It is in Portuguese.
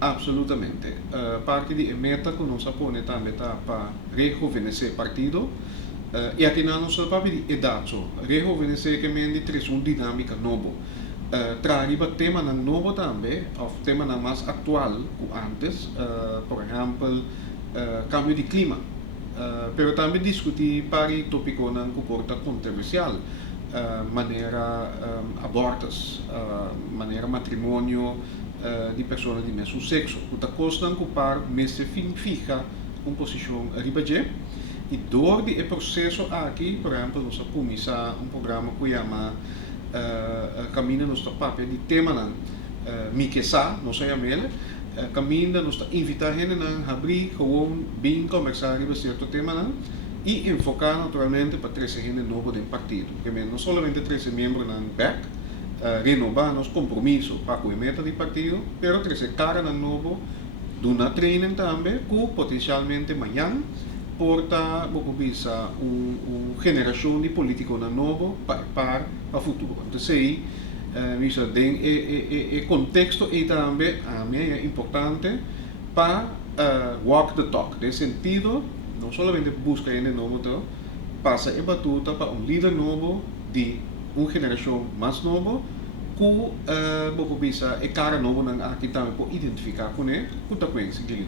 Absolutamente. Parte di meta che non sapone também tá para rejuvenescer partido. E aqui na nossa papi di edazo, rejuvenescer que mendi tres un dinâmica novo. Tragiba tema na novo também, of tema na mais atual que antes, por exemplo, cambio de clima. Pero também discutir pari tópico na comporta controversial, maneira abortos, maneira matrimônio di persone di mesmo sexo. Questa cosa ocupar messe fin fija una posizione ribadge e door di processo aqui, por exemplo, nós começar um programa que chama Caminha nossa papel di tema nan Mikesa, nós chamamos caminha nós invitar gente nan abrir gewoon bem conversar sobre certo tema nan e enfocar naturalmente para trazer gente novo do partido, porque não somente trazer membros nan back renovar nosso compromisso para com a meta do partido, pero trazer cara na novo, dar training também, que potencialmente amanhã porta uma geração de políticos na novo para o futuro. Então, sei, o contexto é também é importante para walk the talk, no sentido, não somente buscar gente novo, passa a batuta para um líder novo de uma geração mais nova que bisa e cara novo nang aqui também por identificar com ele, que tá com esse que